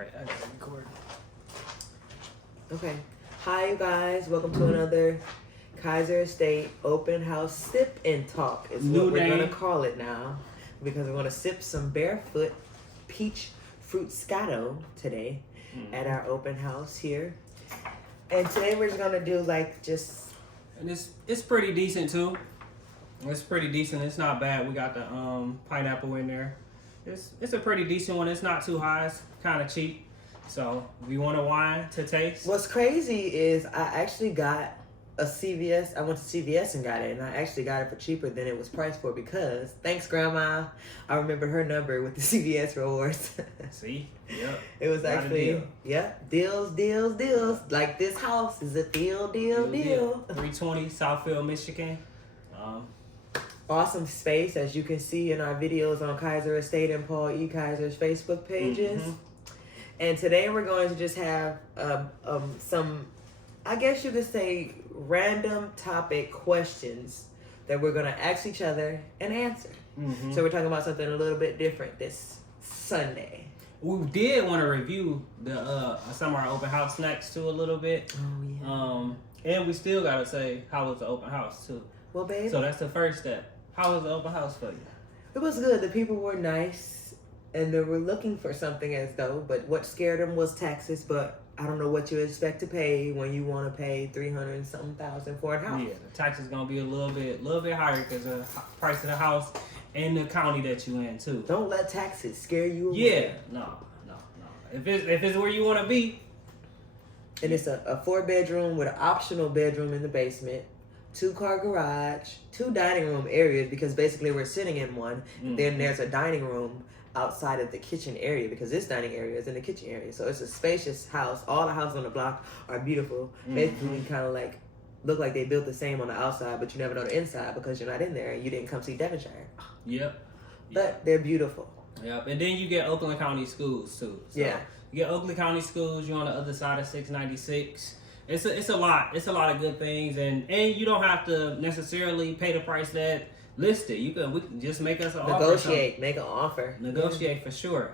Right, I gotta record. Okay. Hi, you guys. Welcome to another Kaiser Estate Open House Sip and Talk. Is what we're going to call it now. Because we're going to sip some Barefoot Peach Fruscato today at our open house here. And today we're going to do And it's pretty decent too. It's pretty decent. It's not bad. We got the pineapple in there. It's a pretty decent one. It's not too high. It's kind of cheap. So if you want a wine to taste. What's crazy is I actually got a CVS. I went to CVS and got it, and I actually got it for cheaper than it was priced for because, thanks Grandma, I remember her number with the CVS rewards. See? Yep. It was actually, deals. Like this house is a deal. 320 Southfield, Michigan. Awesome space, as you can see in our videos on Kaiser Estate and Paul E. Kaiser's Facebook pages. And today we're going to just have some, I guess you could say, random topic questions that we're going to ask each other and answer. So we're talking about something a little bit different this Sunday. We did want to review the some of our open house snacks too a little bit. Oh, yeah. And we still got to say, how was the open house too? Well, babe. So that's the first step. How was the open house for you? It was good. The people were nice, and they were looking for something as though, but what scared them was taxes, but I don't know what you expect to pay when you want to pay $300 and something thousand for a house. Yeah, the tax is going to be a little bit higher because of the price of the house and the county that you in too. Don't let taxes scare you away. Yeah, no. If it's where you want to be. And it's a 4-bedroom with an optional bedroom in the basement, 2-car garage, 2 dining room areas because basically we're sitting in one. Then there's a dining room outside of the kitchen area because this dining area is in the kitchen area. So it's a spacious house. All the houses on the block are beautiful. Basically kind of like look like they built the same on the outside, but you never know the inside because you're not in there and you didn't come see Devonshire. Yep. But they're beautiful. Yep. And then you get Oakland County schools too. So yeah. You get Oakland County schools. You're on the other side of 696. It's a lot. It's a lot of good things, and you don't have to necessarily pay the price that listed. We can just make us an negotiate, make an offer. Negotiate for sure.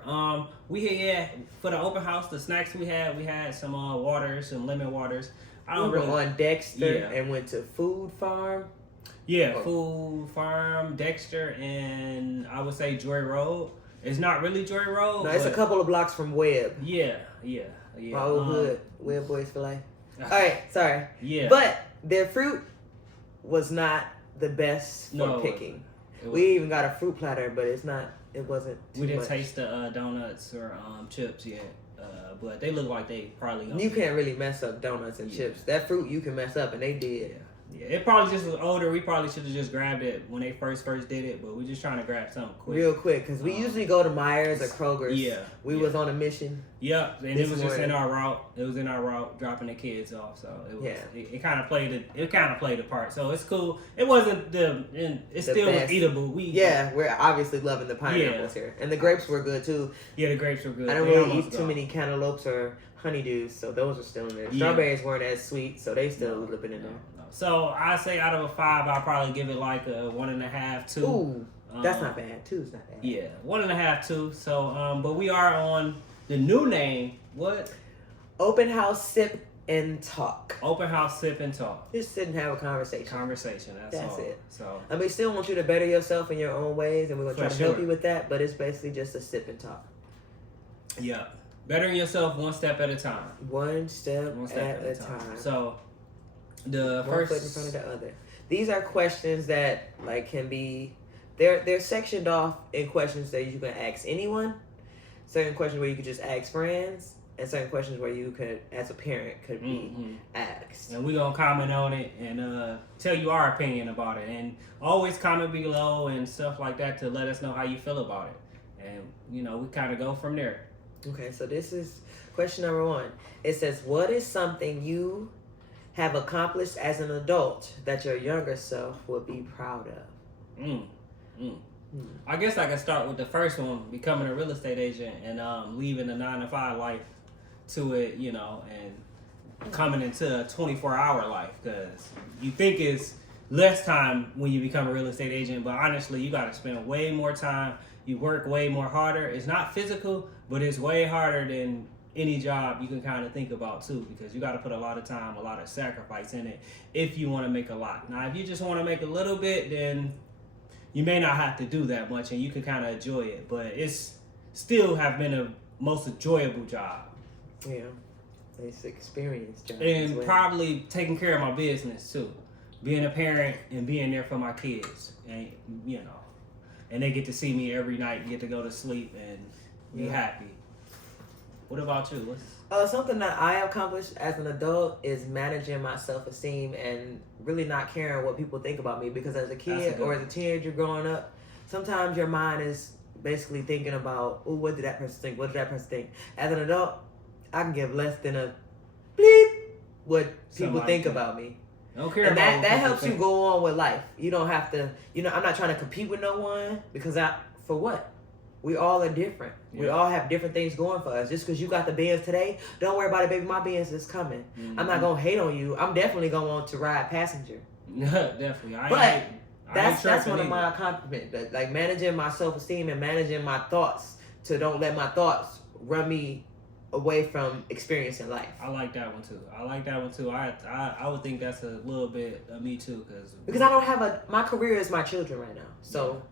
We had for the open house the snacks we had some waters, some lemon waters. We were on Dexter and went to Food Farm. Yeah, Food Farm, Dexter, and I would say Joy Road. It's not really Joy Road. No, it's a couple of blocks from Webb. Yeah. My old hood, Webb Boys for Life. All right, sorry. Yeah. But their fruit was not the best for picking. We even got a fruit platter, but it wasn't too We didn't much. taste the donuts or chips yet, but they look like they probably You can't really mess up donuts and chips. That fruit you can mess up, and they did. Yeah, it probably just was older. We probably should have just grabbed it when they first did it, but we're just trying to grab something quick. Real quick, because we usually go to Myers or Kroger's. We was on a mission. Yep, and it was just in our route. It was in our route, dropping the kids off. So it was. It kind of played a part. So it's cool. It wasn't it's still best. Eatable. We're obviously loving the pineapples here, and the grapes were good too. Yeah, the grapes were good. I didn't really eat too many cantaloupes or honeydews, so those are still in there. Strawberries weren't as sweet, so they still living in there. So I say out of a 5, I'll probably give it like a 1.5, 2. Ooh, that's not bad. 2's not bad. Yeah, 1.5, 2. So, but we are on the new name. What? Open House Sip and Talk. Open House Sip and Talk. Just sit and have a conversation. That's all. It. So, and we still want you to better yourself in your own ways, and we're gonna try to help you with that. But it's basically just a sip and talk. Yeah, bettering yourself one step at a time. One step at a time. So. The one first foot in front of the other. These are questions that can be they're sectioned off in questions that you can ask anyone, certain questions where you could just ask friends, and certain questions where you could, as a parent, could be asked. And we're gonna comment on it and tell you our opinion about it, and always comment below and stuff like that to let us know how you feel about it, and we kind of go from there. Okay, so this is question number 1. It says, what is something you have accomplished as an adult that your younger self would be proud of? I guess I can start with the first one, becoming a real estate agent and leaving the 9-to-5 life to it, and coming into a 24-hour life, because you think it's less time when you become a real estate agent, but honestly, you got to spend way more time. You work way more harder. It's not physical, but it's way harder than any job you can kind of think about too, because you got to put a lot of time, a lot of sacrifice in it if you want to make a lot. Now, if you just want to make a little bit, then you may not have to do that much and you can kind of enjoy it, but it's still have been a most enjoyable job. Yeah, it's experience job. And probably taking care of my business too. Being a parent and being there for my kids. And, you know, and they get to see me every night, get to go to sleep and be happy. What about you? Something that I accomplished as an adult is managing my self-esteem and really not caring what people think about me. Because as a kid or as a teenager growing up, sometimes your mind is basically thinking about, oh, what did that person think? What did that person think? As an adult, I can give less than a bleep what people think about me. Don't care and about that helps you go on with life. You don't have to, I'm not trying to compete with no one because for what? We all are different. Yeah. We all have different things going for us. Just because you got the Benz today, don't worry about it, baby. My Benz is coming. Mm-hmm. I'm not going to hate on you. I'm definitely going to want to ride passenger. Definitely. That's one of my accomplishments. Like managing my self-esteem and managing my thoughts to don't let my thoughts run me away from experiencing life. I like that one too. I would think that's a little bit of me too, because I don't have my career is my children right now. So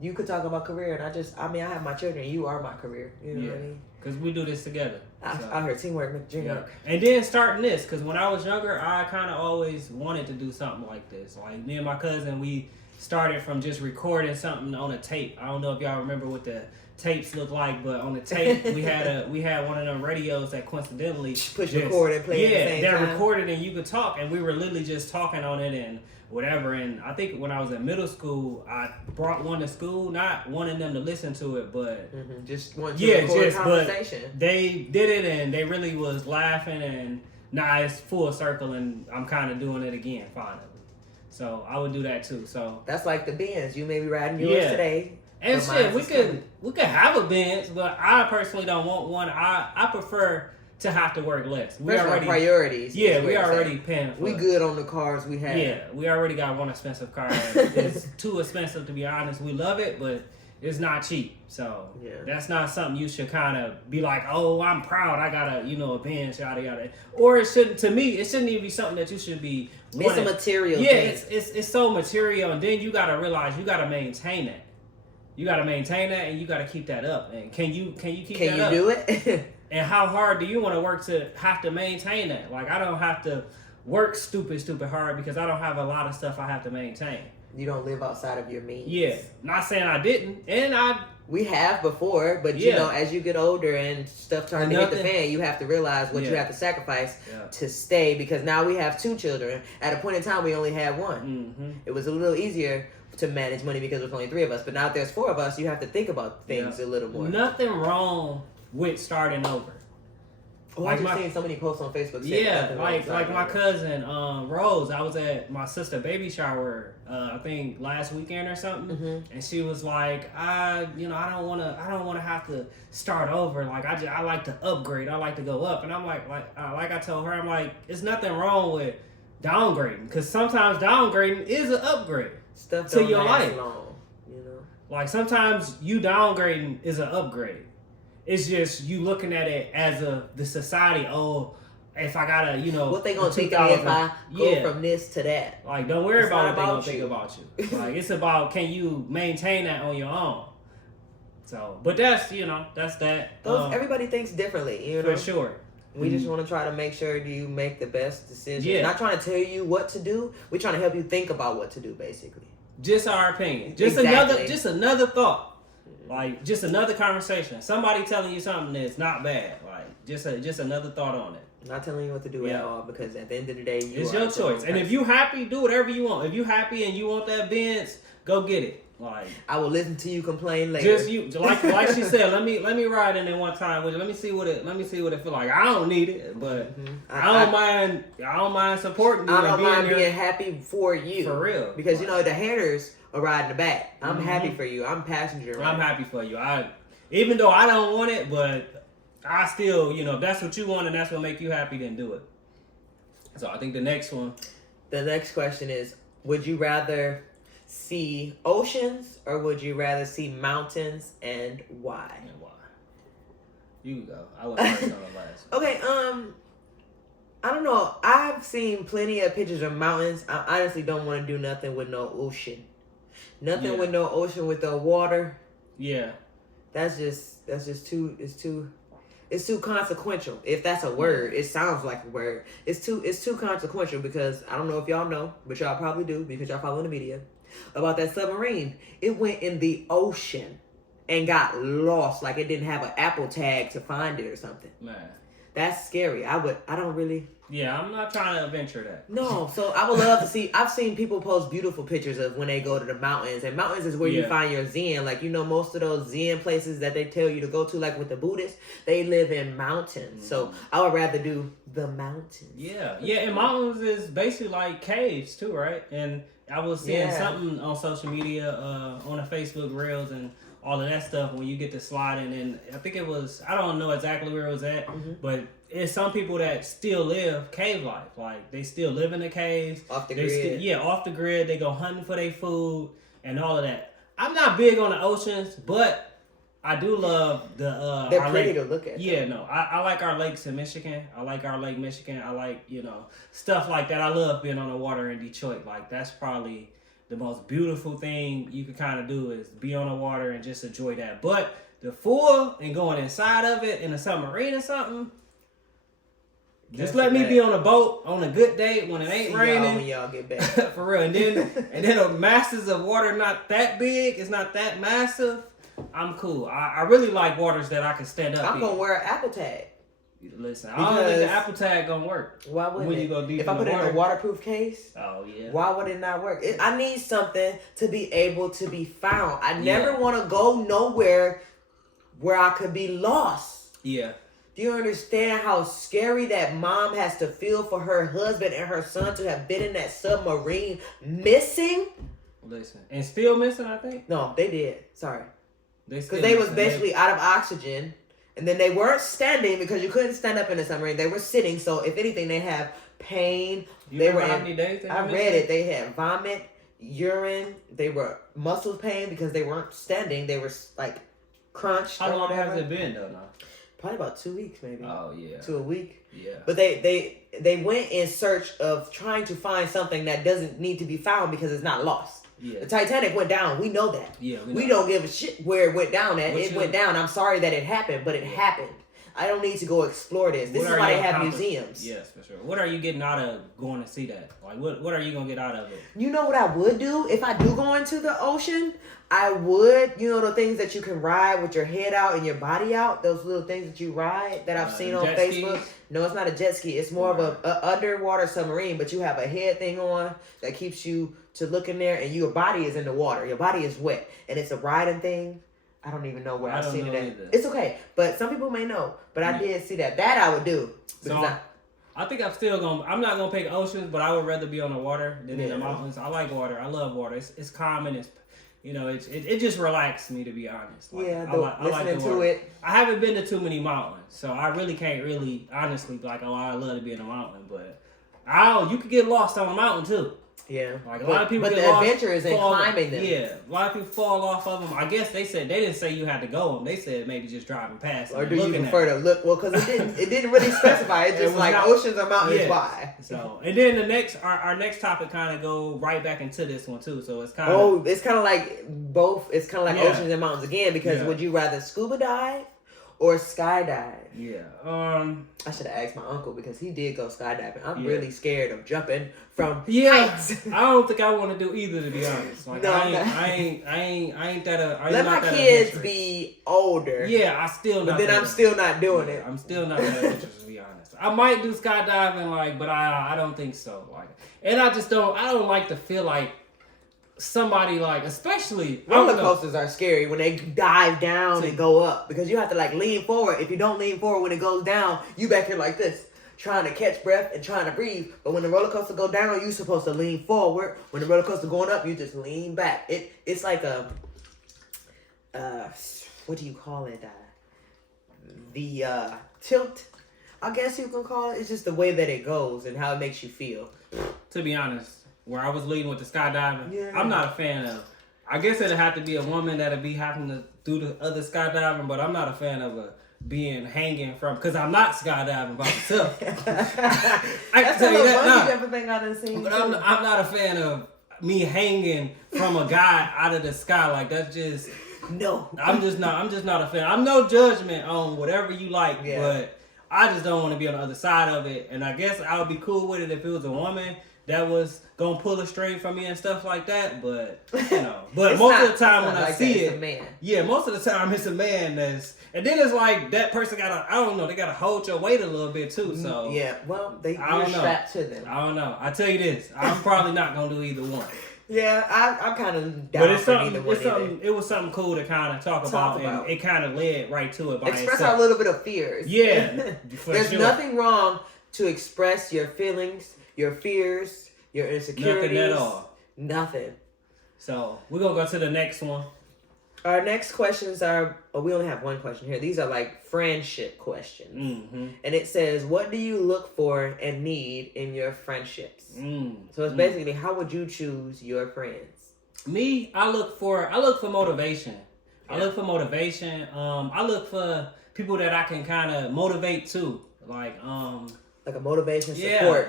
you could talk about career, and I have my children. You are my career. You know what I mean? Because we do this together. I heard teamwork make the dream work. And then starting this, because when I was younger, I kind of always wanted to do something like this. Like me and my cousin, we started from just recording something on a tape. I don't know if y'all remember what the tapes look like, but on the tape we had one of them radios that coincidentally push record and play at the same time. That recorded and you could talk, and we were literally just talking on it and whatever. And I think when I was in middle school, I brought one to school, not wanting them to listen to it, but just wanting to record a conversation. But they did it and they really was laughing, and now it's full circle and I'm kind of doing it again finally. So I would do that too. So that's like the Benz. You may be riding yours today. And shit, we could have a Benz, but I personally don't want one. I prefer to have to work less. We already priorities. Yeah, we already paying for we good on the cars we have. Yeah, we already got one expensive car. It's too expensive to be honest. We love it, but it's not cheap. So that's not something you should kind of be like, oh, I'm proud. I got a Benz, yada yada. Or it shouldn't. To me, it shouldn't even be something that you should be. It's a material. Yeah, it's so material, and then you got to realize you got to maintain it. You got to maintain that, and you got to keep that up. And can you keep that up? Can you do it? And how hard do you want to work to have to maintain that? Like, I don't have to work stupid hard because I don't have a lot of stuff I have to maintain. You don't live outside of your means. Yeah. Not saying I didn't. And we have before, but as you get older and stuff starting to hit the fan, you have to realize what you have to sacrifice to stay, because now we have 2 children. At a point in time, we only had 1. Mm-hmm. It was a little easier to manage money because there's only 3 of us, but now that there's 4 of us, you have to think about things a little more. Nothing wrong with starting over. Oh, I've just seen so many posts on Facebook. Like my cousin Rose. I was at my sister baby shower. I think last weekend or something, and she was like, I don't want to have to start over. Like I like to upgrade. I like to go up. And I'm like I told her, I'm like, it's nothing wrong with downgrading, because sometimes downgrading is an upgrade stuff to your life. Long, Like sometimes you downgrading is an upgrade. It's just you looking at it as the society. Oh, if I gotta, what they gonna think of me if I go from this to that? Like, don't worry about what they gonna think about you. Like, it's about, can you maintain that on your own? So, but that's that's that. Everybody thinks differently, For sure. We just want to try to make sure you make the best decisions. Yeah. Not trying to tell you what to do. We're trying to help you think about what to do, basically. Just our opinion. Just another thought. Like, just another conversation. Somebody telling you something that's not bad. Like, just another thought on it. Not telling you what to do at all, because at the end of the day, it's your choice. And if you happy, do whatever you want. If you happy and you want that Benz, go get it. Like, I will listen to you complain later. Just you, like she said. Let me ride in there one time with you. Let me see what it feel like. I don't need it, but I don't mind supporting you. I don't mind being happy for you, for real. Because the haters are riding the back. I'm happy for you. I'm passenger. I'm happy for you. Even though I don't want it, but I still, if that's what you want and that's what make you happy, then do it. So I think the next question is: would you rather see oceans or would you rather see mountains, and why? You can go. I was first on the last. Okay, I don't know. I've seen plenty of pictures of mountains. I honestly don't want to do nothing with no ocean. Nothing with no ocean with the water. Yeah. That's just too. It's too consequential. If that's a word, it sounds like a word. It's too consequential because I don't know if y'all know, but y'all probably do because y'all follow the media about that submarine. It went in the ocean and got lost, like it didn't have an Apple tag to find it or something. Man, that's scary. I don't really. Yeah, I'm not trying to venture that. No, so I would love to see. I've seen people post beautiful pictures of when they go to the mountains, and mountains is where you find your Zen. Like, most of those Zen places that they tell you to go to, like with the Buddhists, they live in mountains. So I would rather do the mountains. Yeah, and mountains is basically like caves too, right? And I was seeing something on social media, on the Facebook Reels and all of that stuff when you get to sliding, and I think it was, I don't know exactly where it was at, but it's some people that still live cave life. Like, they still live in the caves. Off the grid. Off the grid. They go hunting for their food and all of that. I'm not big on the oceans, but I do love the... They're pretty to look at. Yeah, no. I like our lakes in Michigan. I like our Lake Michigan. I like, stuff like that. I love being on the water in Detroit. Like, that's probably the most beautiful thing you can kind of do is be on the water and just enjoy that. But the pool and going inside of it in a submarine or something... Just let me be on a boat on a good day when it ain't raining. When y'all get back. For real. And then the masses of water not that big, it's not that massive. I'm cool. I really like waters that I can stand up in. I'm gonna wear an Apple tag. Listen, I don't think the Apple tag gonna work. Why wouldn't when it? You go deep if I put it in a waterproof case? Oh yeah. Why would it not work? I need something to be able to be found. I never want to go nowhere where I could be lost. Yeah. Do you understand how scary that mom has to feel for her husband and her son to have been in that submarine missing? Listen, and still missing, I think? No, they did. Sorry. Because they was basically out of oxygen. And then they weren't standing because you couldn't stand up in the submarine. They were sitting. So if anything, they have pain. How many days I read it. They had vomit, urine. They were muscle pain because they weren't standing. They were like crunched. How long has it been though now? Probably about 2 weeks, maybe. Oh, yeah. To a week. Yeah. But they went in search of trying to find something that doesn't need to be found because it's not lost. Yeah. The Titanic went down. We know that. Yeah. We don't give a shit where it went down at. It went down. I'm sorry that it happened, but it happened. I don't need to go explore this. This is why they have museums. Yes, for sure. What are you getting out of going to see that? Like, what are you going to get out of it? You know what I would do? If I do go into the ocean, I would, the things that you can ride with your head out and your body out, those little things that you ride that I've seen on Facebook. Skis? No, it's not a jet ski. It's more of a underwater submarine, but you have a head thing on that keeps you to look in there, and your body is in the water. Your body is wet, and it's a riding thing. I don't even know where I've seen it at. It's okay, but some people may know. But I did see that. That I would do. So I think I'm not going to pick oceans, but I would rather be on the water than in the mountains. I like water. I love water. It's calming. It just relaxes me, to be honest. Like, yeah, I like the water. To it. I haven't been to too many mountains, so I really can't honestly, I love to be in a mountain, but you could get lost on a mountain too. Yeah. Like a lot of people but get the lost, adventure is in climbing them. Yeah. A lot of people fall off of them. I guess they didn't say you had to go them. They said maybe just driving past. Or do you prefer to look? Well, because it didn't really specify. It's just like oceans or mountains. Why? So, and then our next topic kind of go right back into this one too. So it's kind of it's kind of like both. It's kind of like oceans and mountains again. Because would you rather scuba dive or skydive? Yeah. I should have asked my uncle because he did go skydiving. I'm really scared of jumping from heights. I don't think I want to do either, to be honest. Like, no, I ain't that. Let my kids be older. Yeah, I'm still not doing it. I'm still not that adventurous, to be honest. I might do skydiving, but I don't think so. And I don't like to feel like somebody especially roller coasters are scary when they dive down and go up because you have to lean forward. If you don't lean forward when it goes down, you back here like this trying to catch breath and trying to breathe. But when the roller coaster go down, you supposed to lean forward. When the roller coaster going up, you just lean back. It's like a what do you call it? The tilt, I guess you can call it. It's just the way that it goes and how it makes you feel. To be honest, where I was leading with the skydiving, I'm not a fan of. I guess it'd have to be a woman that'd be having to do the other skydiving, but I'm not a fan of a being hanging from, because I'm not skydiving by myself. I That's can tell you that now. Everything I done seen. But I'm not a fan of me hanging from a guy out of the sky. Like, that's just no. I'm just not a fan. I'm no judgment on whatever you like, but I just don't want to be on the other side of it. And I guess I would be cool with it if it was a woman that was gonna pull a string from me and stuff like that. But you know, but most of the time when I see it, most of the time it's a man that's, and then it's like that person gotta, I don't know, they gotta hold your weight a little bit too. So yeah, well, you're strapped to them. I don't know. I tell you this, I'm probably not gonna do either one. Yeah, I'm kind of down but it's for something, either one. it was something cool to kind of talk about, and it kind of led right to it. Express our little bit of fears. Yeah, there's nothing wrong to express your feelings, your fears, your insecurities. Nothing at all. Nothing. So we're gonna go to the next one. Our next questions are, we only have one question here. These are like friendship questions. Mm-hmm. And it says, what do you look for and need in your friendships? So it's basically, how would you choose your friends? Me, I look for motivation. Yeah. I look for motivation. I look for people that I can kind of motivate too. Like a motivation support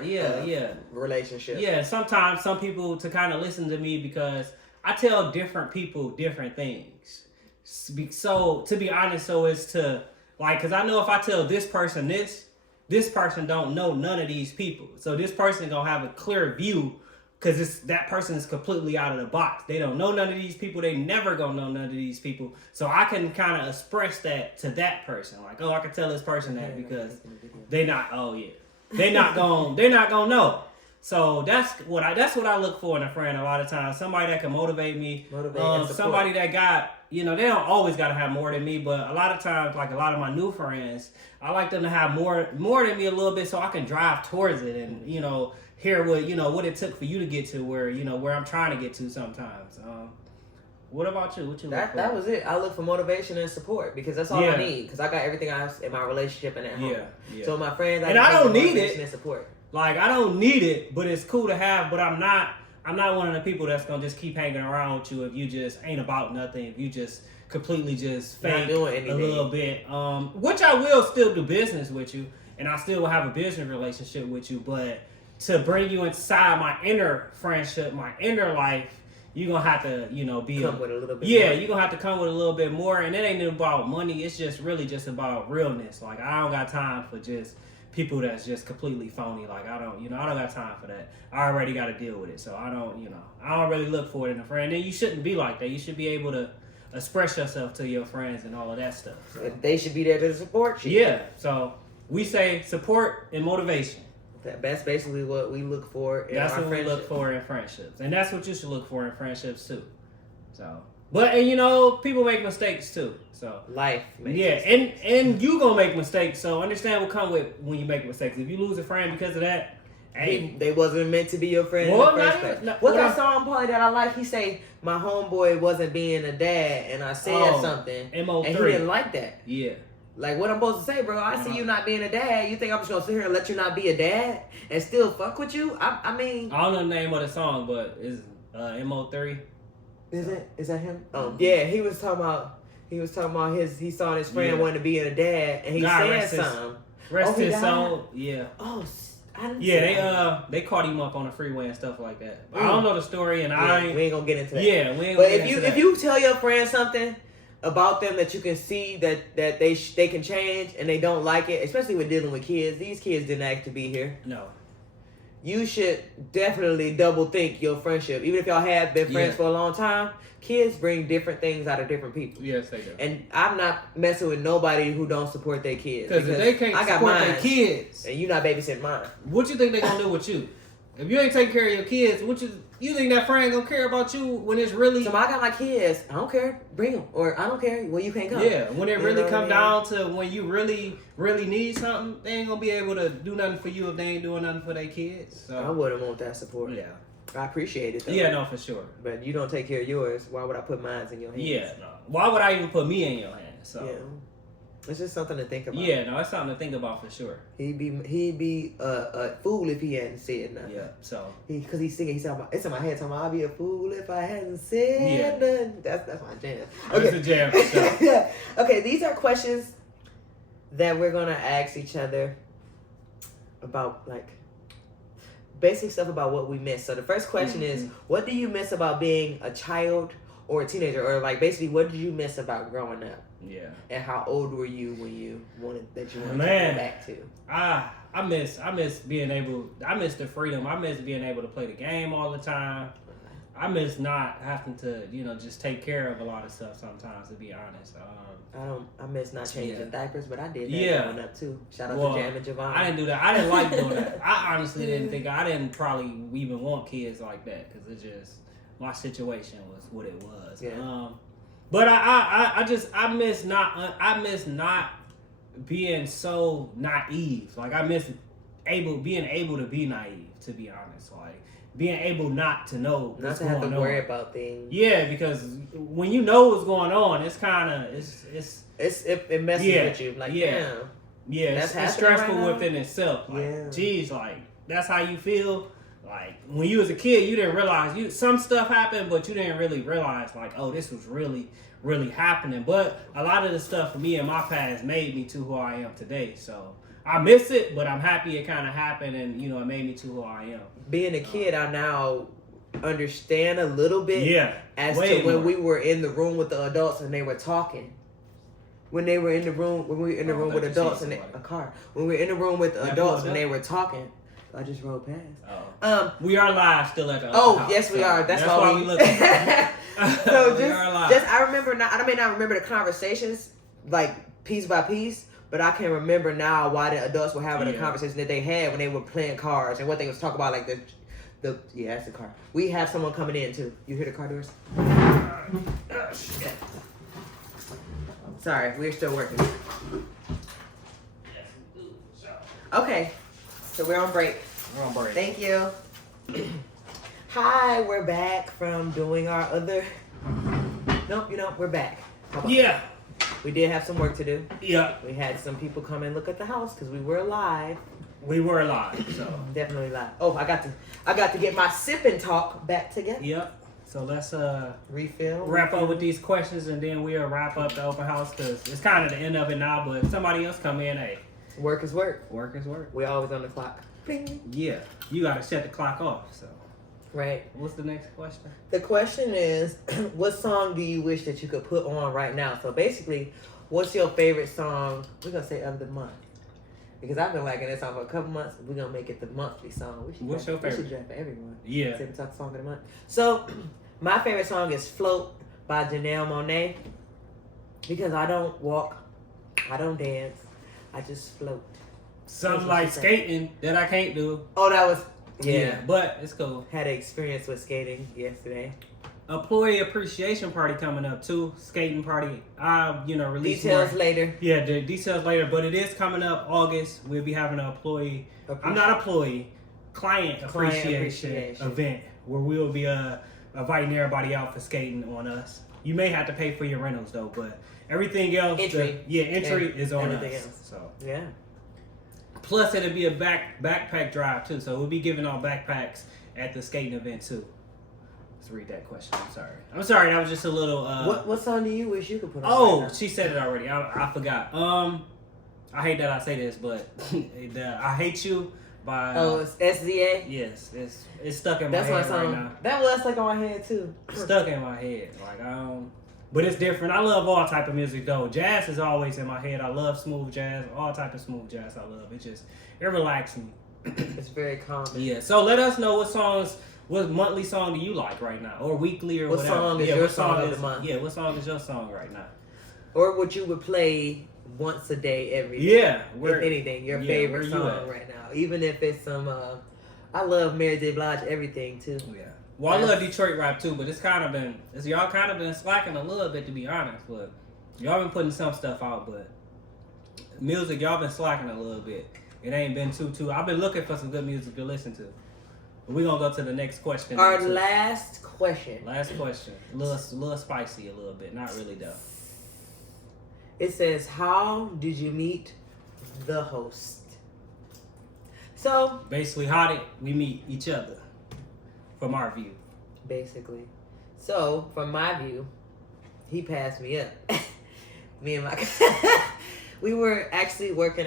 relationship. Yeah, sometimes some people to kind of listen to me because I tell different people different things. So to be honest, so it's to like, because I know if I tell this person this person don't know none of these people. So this person gonna have a clear view because that person is completely out of the box. They don't know none of these people. They never gonna know none of these people. So I can kind of express that to that person. Like, I can tell this person that because they're not gonna know. So that's what I look for in a friend a lot of times. Somebody that can motivate me. Somebody that got, they don't always got to have more than me, but a lot of times, like a lot of my new friends, I like them to have more than me a little bit so I can drive towards it and, hear what it took for you to get to where I'm trying to get to sometimes. What about you? What you look for? That was it. I look for motivation and support because that's all I need because I got everything else in my relationship and at home. Yeah. So my friends, I don't need it. And support. Like, I don't need it, but it's cool to have, but I'm not one of the people that's going to just keep hanging around with you if you just ain't about nothing, if you just completely just fake a little bit. Which I will still do business with you, and I still will have a business relationship with you, but to bring you inside my inner friendship, my inner life, you're going to have to, come with a little bit more. You're going to have to come with a little bit more, and it ain't about money. It's just really just about realness. Like, I don't got time for just people that's just completely phony. Like, I don't got time for that. I already got to deal with it. So I don't really look for it in a friend. And you shouldn't be like that. You should be able to express yourself to your friends and all of that stuff. So. They should be there to support you. Yeah. So we say support and motivation. That's basically what we look for in That's what we look for in friendships. And that's what you should look for in friendships too. So, but, and people make mistakes too. So life. And you gonna make mistakes. So understand what come with when you make mistakes. If you lose a friend because of that, they wasn't meant to be your friend in the first place. What's that song, Paulie, that I like? He say, my homeboy wasn't being a dad, and I said something, MO3. And he didn't like that. Yeah. Like, what I'm supposed to say, bro? I see you not being a dad. You think I'm just gonna sit here and let you not be a dad and still fuck with you? I mean, I don't know the name of the song, but it's MO3. Is it? Is that him? Oh, yeah. He was talking about he saw his friend wanted to be a dad, and he said something. Rest his soul. Yeah. Oh, I didn't see they caught him up on the freeway and stuff like that. I don't know the story, and we ain't gonna get into that. Yeah, we ain't. But if you tell your friend something about them that you can see that they can change and they don't like it, especially with dealing with kids. These kids didn't ask to be here. No. You should definitely double think your friendship. Even if y'all have been friends for a long time, kids bring different things out of different people. Yes, they do. And I'm not messing with nobody who don't support their kids. Because if they can't support their kids, and you not babysitting mine. What you think they gonna do with you? If you ain't taking care of your kids, you think that friend gonna care about you when it's really? So I got my kids. I don't care. Bring them. Or I don't care. Well, you can't come. Yeah, when it really come down to when you really, really need something, they ain't gonna be able to do nothing for you if they ain't doing nothing for their kids. So I wouldn't want that support. Yeah. I appreciate it though. Yeah, no, for sure. But you don't take care of yours. Why would I put mine in your hands? Yeah, no. Why would I even put me in your hands? So yeah. It's just something to think about. Yeah, no, it's something to think about for sure. He'd be a fool if he hadn't said nothing. Yeah, so because he's singing, it's in my head talking about I'd be a fool if I hadn't said nothing. That's my jam. Okay. That's a jam for sure. Yeah. Okay, these are questions that we're gonna ask each other about like basic stuff about what we miss. So the first question is, what do you miss about being a child or a teenager, or like basically what did you miss about growing up? Yeah. And how old were you when you wanted to go back to? I miss being able. I miss the freedom. I miss being able to play the game all the time. I miss not having to, just take care of a lot of stuff sometimes, to be honest. I miss not changing diapers, but I did that growing up too. Shout out to Jam and Javon. I didn't do that. I didn't like doing that. I honestly I didn't probably even want kids like that, because it just, my situation was what it was. Yeah. But I miss not being so naive. Like, I miss being able to be naive, to be honest. Like, being able not to know what's going on. Not to have to worry about things. Yeah, because when you know what's going on, it's kind of, it messes with you. Like, damn. Yeah, it's stressful within itself. Like, geez, like, that's how you feel. Like, when you was a kid, you didn't realize some stuff happened, but you didn't really realize, like, oh, this was really, really happening. But a lot of the stuff for me in my past made me to who I am today. So I miss it, but I'm happy it kind of happened, and it made me to who I am. Being a kid, I now understand a little bit as to when we were in the room with the adults and they were talking. When we were in the room with adults in a car. When we were in the room with the adults when they were talking. I just rolled past. We are live still at the house. Yes, we are. That's why we look. So I remember now. I may not remember the conversations like piece by piece, but I can remember now why the adults were having the conversation that they had when they were playing cards and what they was talking about. Like that's the car. We have someone coming in too. You hear the car doors? Sorry, we're still working. Okay. So we're on break. Thank you. Hi, we're back from doing our other... Nope, we're back. Yeah. We did have some work to do. Yeah. We had some people come and look at the house because we were live. We were live, so... Definitely live. Oh, I got to get my sip and talk back together. Yep. So let's refill. Wrap up with these questions, and then we'll wrap up the open house, because it's kind of the end of it now, but somebody else come in, hey. Work is work. Work is work. We're always on the clock. Bing. Yeah. You got to set the clock off, so. Right. What's the next question? The question is, what song do you wish that you could put on right now? So basically, what's your favorite song? We're going to say of the month. Because I've been liking this song for a couple months. We're going to make it the monthly song. What's your favorite? We should draft for everyone. Yeah. Say we talk song of the month. So, my favorite song is Float by Janelle Monáe. Because I don't walk. I don't dance. I just float. Something like skating that I can't do. Oh, that was... Yeah. But it's cool. Had an experience with skating yesterday. Employee appreciation party coming up too. Skating party. Release details more. Later. Yeah, the details later. But it is coming up August. We'll be having an client appreciation event where we will be inviting everybody out for skating on us. You may have to pay for your rentals though, but everything else, entry is on us. Else. So yeah. Plus, it'll be a backpack drive too, so we'll be giving out backpacks at the skating event too. Let's read that question. I'm sorry. That was just a little. What song do you wish you could put on? Oh, right, she said it already. I forgot. I hate that I say this, but I Hate You by. It's SZA. Yes, it's stuck in my head right now. That was stuck on my head too. Stuck in my head, but it's different. I love all type of music though. Jazz is always in my head. I love smooth jazz. All type of smooth jazz I love. It relaxes me. It's very calming. Yeah. So let us know what monthly song do you like right now, or weekly, or whatever. What song is your song of the month? Yeah. What song is your song right now? Or what you would play once a day, every day. Yeah. If anything, your favorite song right now, even if it's some. I love Mary J. Blige everything too. Yeah. Well, I love Detroit rap too, but y'all kind of been slacking a little bit, to be honest. But y'all been putting some stuff out, but music, y'all been slacking a little bit. It ain't been too. I've been looking for some good music to listen to. But we're gonna go to the next question. Our last question. Last question. A little spicy, a little bit. Not really though. It says, "How did you meet the host?" So basically, how did we meet each other? From our view. Basically. So, from my view, he passed me up. Me and my We were actually working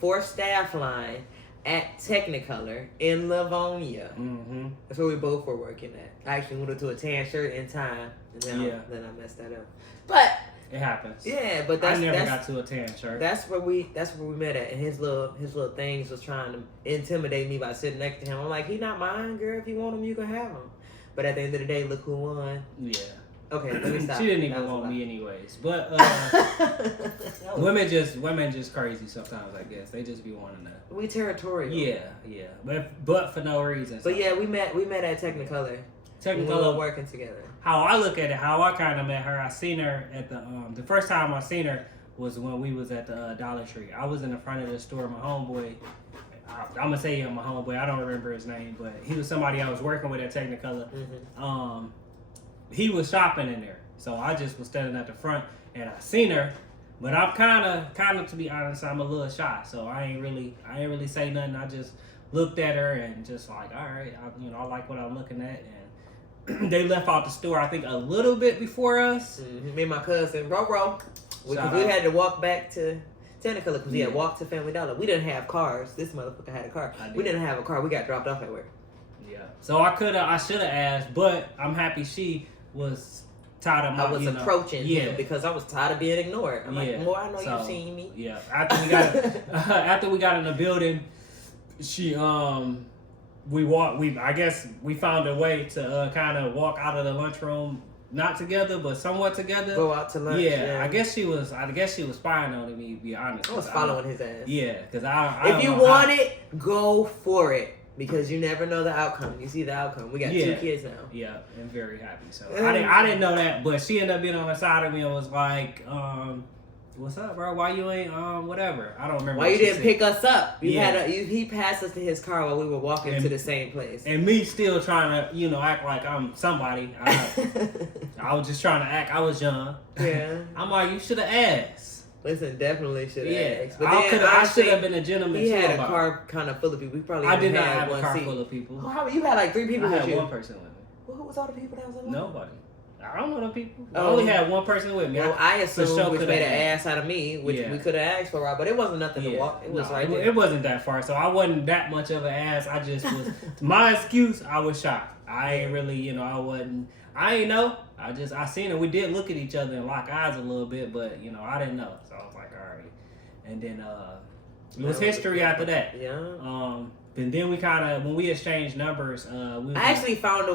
for Staff Line at Technicolor in Livonia. Mm-hmm. That's where we both were working at. I actually went to a tan shirt in time, and then I messed that up. But it happens. Yeah, but I never got to a tan shirt. That's where we met at, and his little things was trying to intimidate me by sitting next to him. I'm like, he not mine, girl. If you want him, you can have him. But at the end of the day, look who won. Yeah. Okay, let me stop. She didn't even want me anyways. But women just crazy sometimes, I guess. They just be wanting that. We territorial. Yeah. But for no reason. But yeah, we met at Technicolor. We were working together. How I look at it, how I kind of met her, I seen her at the first time I seen her was when we was at the Dollar Tree. I was in the front of the store. My homeboy, I'm gonna say him, my homeboy. I don't remember his name, but he was somebody I was working with at Technicolor. Mm-hmm. He was shopping in there, so I just was standing at the front and I seen her. But I'm kind of to be honest, I'm a little shy, so I ain't really say nothing. I just looked at her and just like, all right, I like what I'm looking at. And they left out the store, I think, a little bit before us. Mm-hmm. Me and my cousin, Ro. We had to walk back to Technicolor because we had walked to Family Dollar. We didn't have cars. This motherfucker had a car. We didn't have a car. We got dropped off at work. Yeah. So I should have asked, but I'm happy she was tired of my. I was approaching him because I was tired of being ignored. I'm like, more I know you've seen me. Yeah. After we got in the building, she I guess we found a way to kind of walk out of the lunchroom, not together, but somewhat together. Go out to lunch. Yeah. I guess she was spying on me, to be honest. I was following his ass. Yeah, because if you want it, go for it. Because you never know the outcome. You see the outcome. We got 2 kids now. Yeah, I'm very happy. So I didn't know that, but she ended up being on the side of me and was like, "What's up, bro? Why you ain't whatever?" I don't remember. Why you didn't pick us up? He passed us to his car while we were walking to the same place. And me still trying to act like I'm somebody. I was just trying to act. I was young. Yeah. I'm like, you should have asked. Listen, definitely should have asked. But I should have been a gentleman. He had a car kind of full of people. I did not have a car full of people. You had like 3 people with you. I had 1 person with me. Well, who was all the people that was in Nobody. I don't know them people. I only had 1 person with me. Well, I assumed which made an ass out of me, which we could have asked for, but it wasn't nothing to walk. It was right there. It wasn't that far, so I wasn't that much of an ass. I just was. My excuse, I was shocked. I ain't really, I wasn't. I ain't know. I seen it. We did look at each other and lock eyes a little bit, but I didn't know. So I was like, all right. And then it was history after that. Yeah. And then we when we exchanged numbers, I actually found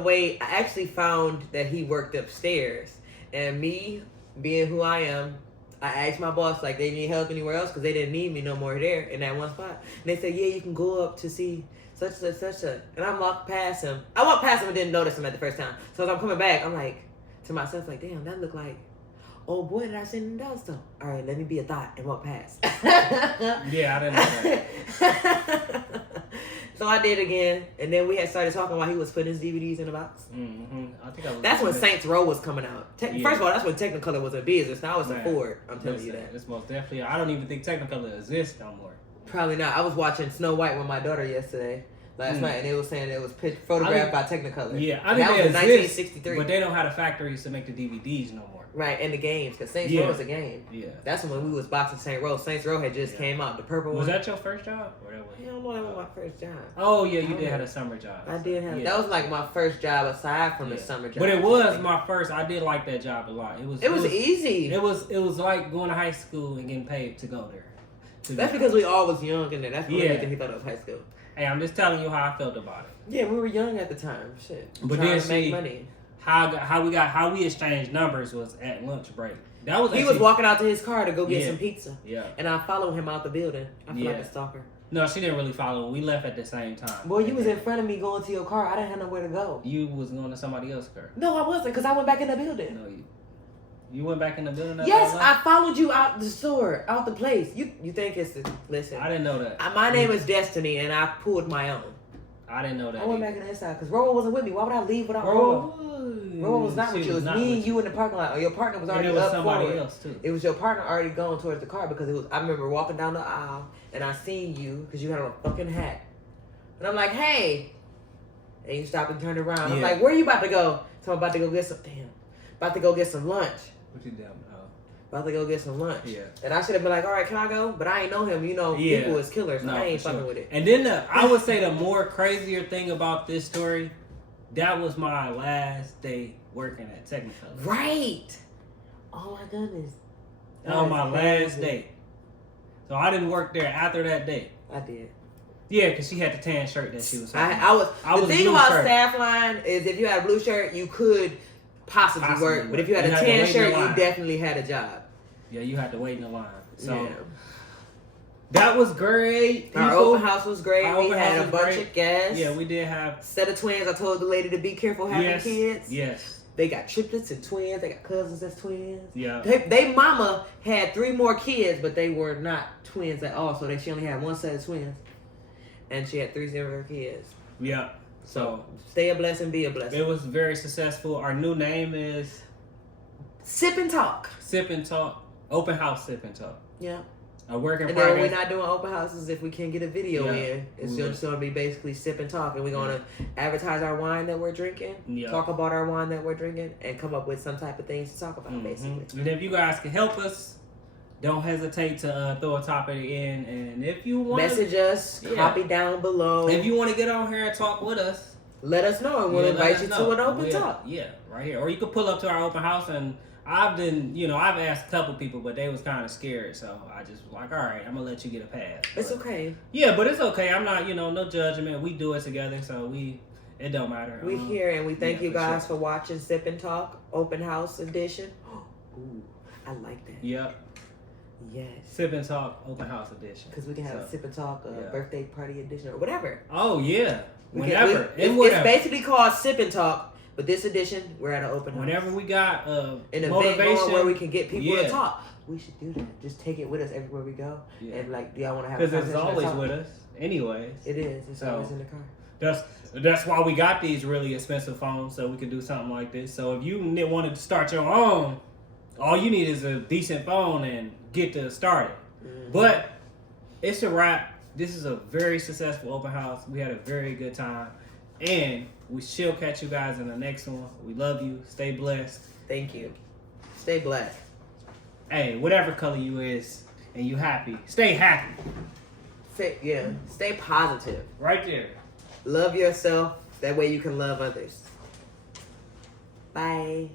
that he worked upstairs, and me being who I am, I asked my boss like they need help anywhere else because they didn't need me no more there in that one spot. And they said, yeah, you can go up to see such a. And I walked past him. I walked past him and didn't notice him at the first time. So as I'm coming back, I'm like to myself like, damn, that looked like. Oh boy, did I send him down still? All right, let me be a thought and walk past. Yeah, I didn't know that. So I did again, and then we had started talking while he was putting his DVDs in the box. Mm-hmm. I think that's when Saints Row was coming out. First of all, that's when Technicolor was a business. Now it's a Ford. I'm telling you that. It's most definitely. I don't even think Technicolor exists no more. Probably not. I was watching Snow White with my daughter last night, and it was saying it was photographed by Technicolor. Yeah, I think that was in 1963. But they don't have the factories to make the DVDs no more. Right, and the games, because Saints Row is a game. Yeah. That's when we was boxing Saints Row. Saints Row had just came out, the purple one. Was that your first job? Hell no, that was my first job. Oh, yeah, you did have a summer job. I did have, that was like my first job aside from the summer job. But it was my first, I did like that job a lot. It was easy. It was like going to high school and getting paid to go there. That's because we all was young and then that's the reason he thought it was high school. Hey, I'm just telling you how I felt about it. Yeah, we were young at the time. Shit. But then to make money. How we exchanged numbers was at lunch break. He was walking out to his car to go get some pizza. Yeah. And I followed him out the building. I feel like a stalker. No, she didn't really follow. We left at the same time. Boy, you was in front of me going to your car. I didn't have nowhere to go. You was going to somebody else's car. No, I wasn't, because I went back in the building. No, you went back in the building? Yes, I followed you out the store, out the place. You think it's listen. I didn't know that. My name is Destiny, and I pulled my own. I didn't know that. I went back in the inside because Roro wasn't with me. Why would I leave without Roro? Roro was not with you. It was me and you in the parking lot. Or your partner was already up somebody forward. Else too. It was your partner already going towards the car because it was. I remember walking down the aisle and I seen you because you had on a fucking hat, and I'm like, hey, and you stopped and turned around. I'm like, where are you about to go? So I'm about to go get some lunch. What you doing? about to go get some lunch. Yeah. And I should have been like, all right, can I go? But I ain't know him. You know, Yeah. people is killers. So No, I ain't for fucking sure. with it. And then I would say the more crazier thing about this story, that was my last day working at Technicolor. Right. Oh my goodness. That was my last day. So I didn't work there after that day. I did. Yeah, because she had the tan shirt that she was wearing. I was the thing blue about shirt. staff line is if you had a blue shirt, you could possibly work. But if you had a tan shirt, you definitely had a job. Yeah, you had to wait in the line. So yeah. that was great. Our open house was great. We had a bunch of guests. Yeah, we did have set of twins. I told the lady to be careful having kids. Yes. They got triplets and twins. They got cousins as twins. Yeah. They mama had 3 more kids, but they were not twins at all. So she only had 1 set of twins. And she had 3 of her kids. Yeah. So stay a blessing, be a blessing. It was very successful. Our new name is Sip and Talk. Sip and Talk. Open House Sip and Talk. Yeah. A work in progress. And then when we're not doing open houses, if we can get a video in, it's just going to be basically Sip and Talk. And we're going to advertise our wine that we're drinking, talk about our wine that we're drinking, and come up with some type of things to talk about, basically. And if you guys can help us, don't hesitate to throw a topic in. And if you want message us, copy down below. If you want to get on here and talk with us, let us know. And we'll invite you to an open talk. Yeah, right here. Or you could pull up to our open house. And I've asked a couple people, but they was kind of scared. So I just was like, all right, I'm going to let you get a pass. It's okay. Yeah, but it's okay. I'm not, no judgment. We do it together. So it don't matter. We here, and we thank you guys for watching Sip and Talk Open House Edition. Ooh, I like that. Yep. Yes. Sip and Talk Open House Edition. Because we can have a Sip and Talk birthday party edition or whatever. Oh, yeah. Whenever. It's basically called Sip and Talk, but this edition, we're at an open house. Whenever we got an event going where we can get people to talk. We should do that. Just take it with us everywhere we go. Yeah. And do y'all want to have a conversation? Because it's always with us anyways. It is. It's always in the car. That's why we got these really expensive phones, so we could do something like this. So if you wanted to start your own, all you need is a decent phone and get to start it. Mm-hmm. But it's a wrap. This is a very successful open house. We had a very good time. And we shall catch you guys in the next one. We love you. Stay blessed. Thank you. Stay blessed. Hey, whatever color you is and you happy, stay happy. Stay positive. Right there. Love yourself. That way you can love others. Bye.